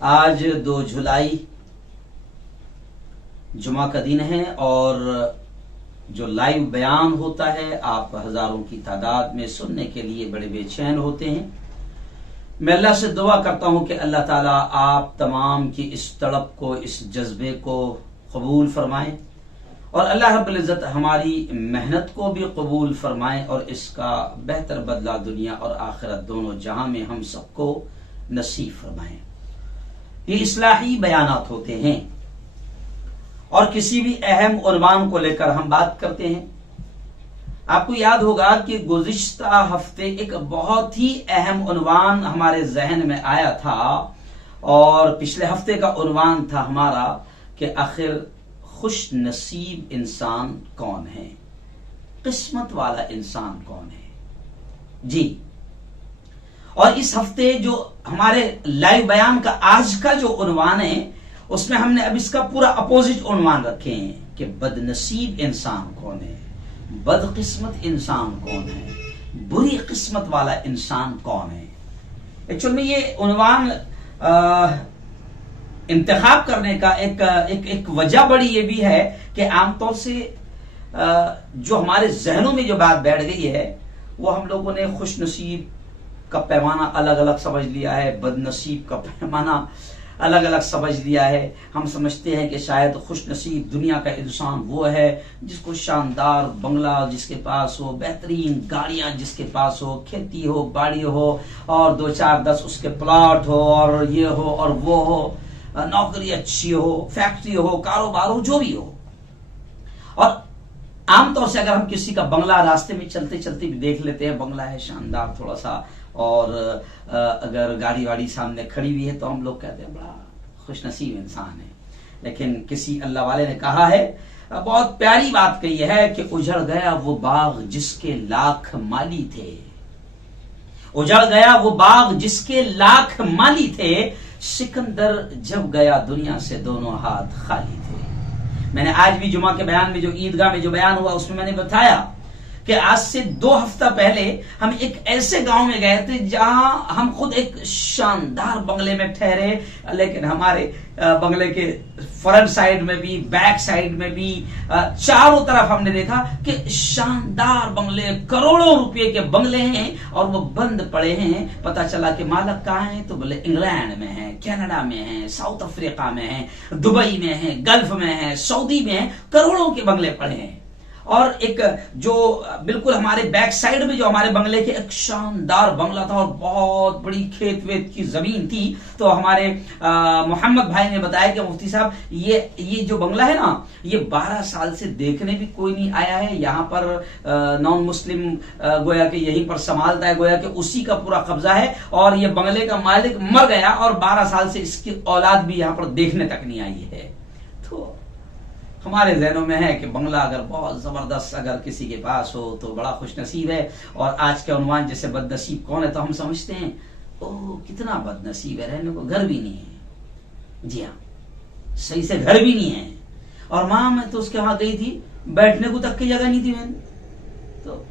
آج 2 جولائی جمعہ کا دن ہے اور جو لائیو بیان ہوتا ہے آپ ہزاروں کی تعداد میں سننے کے لیے بڑے بے چین ہوتے ہیں۔ میں اللہ سے دعا کرتا ہوں کہ اللہ تعالیٰ آپ تمام کی اس طلب کو، اس جذبے کو قبول فرمائیں اور اللہ رب العزت ہماری محنت کو بھی قبول فرمائیں اور اس کا بہتر بدلہ دنیا اور آخرت دونوں جہاں میں ہم سب کو نصیب فرمائیں۔ یہ اصلاحی بیانات ہوتے ہیں اور کسی بھی اہم عنوان کو لے کر ہم بات کرتے ہیں۔ آپ کو یاد ہوگا کہ گزشتہ ہفتے ایک بہت ہی اہم عنوان ہمارے ذہن میں آیا تھا اور پچھلے ہفتے کا عنوان تھا ہمارا کہ آخر خوش نصیب انسان کون ہے، قسمت والا انسان کون ہے۔ جی، اور اس ہفتے جو ہمارے لائیو بیان کا آج کا جو عنوان ہے اس میں ہم نے اب اس کا پورا اپوزٹ عنوان رکھے ہیں کہ بد نصیب انسان کون ہے، بد قسمت انسان کون ہے، بری قسمت والا انسان کون ہے۔ ایکچوئل میں یہ عنوان انتخاب کرنے کا ایک وجہ بڑی یہ بھی ہے کہ عام طور سے جو ہمارے ذہنوں میں جو بات بیٹھ گئی ہے وہ ہم لوگوں نے خوش نصیب کا پیمانہ الگ الگ سمجھ لیا ہے، بد نصیب کا پیمانہ الگ الگ سمجھ لیا ہے۔ ہم سمجھتے ہیں کہ شاید خوش نصیب دنیا کا انسان وہ ہے جس کو شاندار بنگلہ جس کے پاس ہو، بہترین گاڑیاں جس کے پاس ہو، کھیتی ہو، باڑی ہو اور 2-4-10 اس کے پلاٹ ہو اور یہ ہو اور وہ ہو، نوکری اچھی ہو، فیکٹری ہو، کاروبار ہو، جو بھی ہو۔ اور عام طور سے اگر ہم کسی کا بنگلہ راستے میں چلتے چلتے بھی دیکھ لیتے ہیں، بنگلہ ہے شاندار تھوڑا سا، اور اگر گاڑی واڑی سامنے کھڑی ہوئی ہے تو ہم لوگ کہتے ہیں بڑا خوش نصیب انسان ہے۔ لیکن کسی اللہ والے نے کہا ہے، بہت پیاری بات کہی ہے کہ اجڑ گیا وہ باغ جس کے لاکھ مالی تھے، اجڑ گیا وہ باغ جس کے لاکھ مالی تھے، سکندر جب گیا دنیا سے دونوں ہاتھ خالی تھے۔ میں نے آج بھی جمعہ کے بیان میں جو عیدگاہ میں جو بیان ہوا اس میں نے بتایا کہ آج سے 2 ہفتہ پہلے ہم ایک ایسے گاؤں میں گئے تھے جہاں ہم خود ایک شاندار بنگلے میں ٹھہرے، لیکن ہمارے بنگلے کے فرنٹ سائیڈ میں بھی، بیک سائیڈ میں بھی، چاروں طرف ہم نے دیکھا کہ شاندار بنگلے، کروڑوں روپے کے بنگلے ہیں اور وہ بند پڑے ہیں۔ پتا چلا کہ مالک کہاں ہیں تو بولے انگلینڈ میں ہیں، کینیڈا میں ہیں، ساؤتھ افریقہ میں ہیں، دبئی میں ہیں، گلف میں ہیں، سعودی میں ہیں، کروڑوں کے بنگلے پڑے ہیں۔ اور ایک جو بالکل ہمارے بیک سائیڈ میں جو ہمارے بنگلے کے ایک شاندار بنگلہ تھا اور بہت بڑی کھیت ویت کی زمین تھی، تو ہمارے محمد بھائی نے بتایا کہ مفتی صاحب یہ جو بنگلہ ہے نا، یہ 12 سال سے دیکھنے بھی کوئی نہیں آیا ہے، یہاں پر نان مسلم گویا کہ یہیں پر سنبھالتا ہے، گویا کہ اسی کا پورا قبضہ ہے، اور یہ بنگلے کا مالک مر گیا اور 12 سال سے اس کی اولاد بھی یہاں پر دیکھنے تک نہیں آئی ہے۔ تو ہمارے ذہنوں میں ہے کہ بنگلہ اگر بہت زبردست اگر کسی کے پاس ہو تو بڑا خوش نصیب ہے، اور آج کے عنوان جیسے بد نصیب کون ہے تو ہم سمجھتے ہیں اوہ کتنا بد نصیب ہے، رہنے کو گھر بھی نہیں ہے۔ جی ہاں، صحیح سے گھر بھی نہیں ہے، اور ماں میں تو اس کے ہاں گئی تھی، بیٹھنے کو تک کی جگہ نہیں تھی، میں تو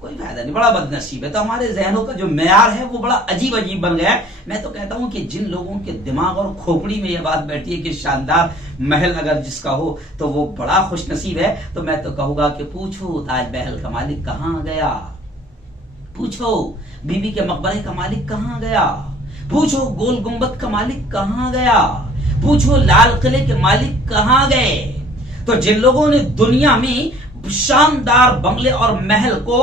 کوئی فائدہ نہیں، بڑا بد نصیب ہے۔ تو ہمارے ذہنوں کا جو معیار ہے وہ بڑا عجیب بن گیا ہے۔ میں تو کہتا ہوں کہ جن لوگوں کے دماغ اور کھوپڑی میں یہ بات بیٹھی ہے کہ شاندار محل اگر جس کا ہو تو وہ بڑا خوش نصیب ہے، تو میں تو کہوں گا کہ پوچھو تاج محل کا مالک کہاں گیا، پوچھو بی بی کے مقبرے کا مالک کہاں گیا، پوچھو گول گنبد کا مالک کہاں گیا، پوچھو لال قلعے کے مالک کہاں گئے۔ تو جن لوگوں نے دنیا میں شاندار بنگلے اور محل کو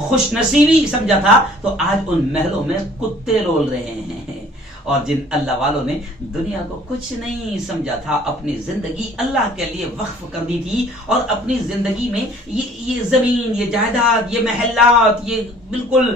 خوش نصیبی سمجھا تھا تو آج ان محلوں میں کتے رول رہے ہیں، اور جن اللہ والوں نے دنیا کو کچھ نہیں سمجھا تھا، اپنی زندگی اللہ کے لیے وقف کر دی تھی، اور اپنی زندگی میں یہ زمین، یہ جائیداد، یہ محلات، یہ بالکل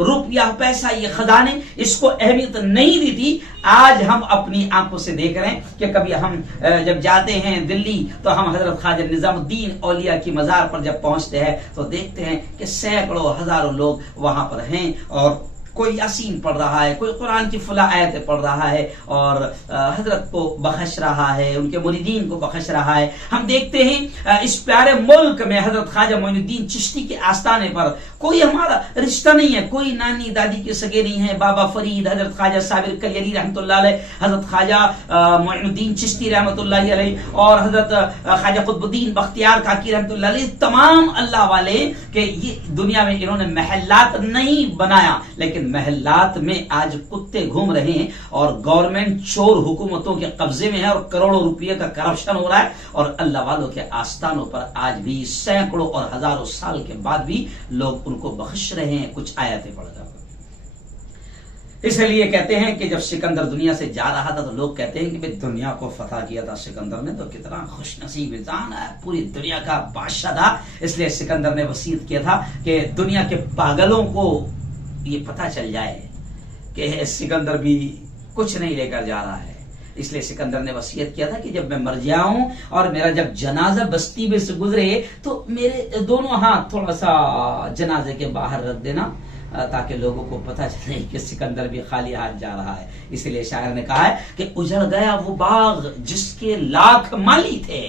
روپیہ پیسہ، یہ خزانے، اس کو اہمیت نہیں دی تھی، آج ہم اپنی آنکھوں سے دیکھ رہے ہیں کہ کبھی ہم جب جاتے ہیں دلی تو ہم حضرت خواجہ نظام الدین اولیاء کی مزار پر جب پہنچتے ہیں تو دیکھتے ہیں کہ سینکڑوں ہزاروں لوگ وہاں پر ہیں، اور کوئی یاسین پڑھ رہا ہے, کوئی قرآن کی فلاں آیتیں پڑھ رہا ہے اور حضرت کو بخش رہا ہے, ان کے مریدین کو بخش رہا ہے. ہم دیکھتے ہیں اس پیارے ملک میں حضرت خواجہ معین الدین چشتی کے آستانے پر کوئی ہمارا رشتہ نہیں ہے, کوئی نانی دادی کے سگے نہیں ہے. بابا فرید, حضرت خواجہ صابر کلیری رحمۃ اللہ علیہ, حضرت خواجہ معین الدین چشتی رحمۃ اللہ علیہ اور حضرت خواجہ قطب الدین بختیار کاکی رحمۃ اللہ علیہ, تمام اللہ والے کہ یہ دنیا میں انہوں نے محلات نہیں بنایا, لیکن محلات میں آج کتے گھوم رہے ہیں اور گورنمنٹ چور حکومتوں کے قبضے میں ہے اور کروڑوں روپے کا کرپشن ہو رہا ہے, اور اللہ والوں کے آستانوں پر آج بھی سینکڑوں اور ہزاروں سال کے بعد بھی لوگ ان کو بخش رہے ہیں کچھ آیتیں پڑھ کر. اس لیے کہتے ہیں کہ جب سکندر دنیا سے جا رہا تھا تو لوگ کہتے ہیں کہ دنیا کو فتح کیا تھا سکندر نے, تو کتنا خوش نصیب انسان ہے, پوری دنیا کا بادشاہ تھا. اس لیے سکندر نے وصیت کیا تھا کہ دنیا کے پاگلوں کو یہ پتہ چل جائے کہ سکندر بھی کچھ نہیں لے کر جا رہا ہے. اس لیے سکندر نے وصیت کیا تھا کہ جب میں مر جاؤں اور میرا جب جنازہ بستی میں سے گزرے تو میرے دونوں ہاتھ تھوڑا سا جنازے کے باہر رکھ دینا, تاکہ لوگوں کو پتہ چلے کہ سکندر بھی خالی ہاتھ جا رہا ہے. اسی لیے شاعر نے کہا ہے کہ اجڑ گیا وہ باغ جس کے لاکھ مالی تھے,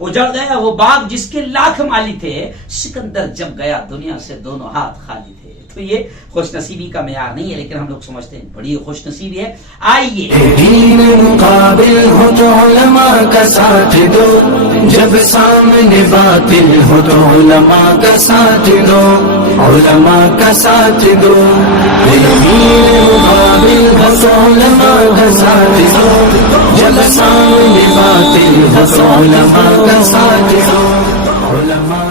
اجڑ گیا وہ باغ جس کے لاکھ مالی تھے, سکندر جب گیا دنیا سے دونوں ہاتھ خالی تھے. تو یہ خوش نصیبی کا معیار نہیں ہے, لیکن ہم لوگ سمجھتے ہیں بڑی خوش نصیبی ہے. آئیے دین مقابل ہو تو علماء کا ساتھ دو, جب سامنے باطل ہو تو علماء کا ساتھ دو, علماء کا ساتھ دو. دین مقابل ہو تو علماء کا ساتھ دو, جب سامنے باطل ہو تو علماء کا ساتھ دو, علماء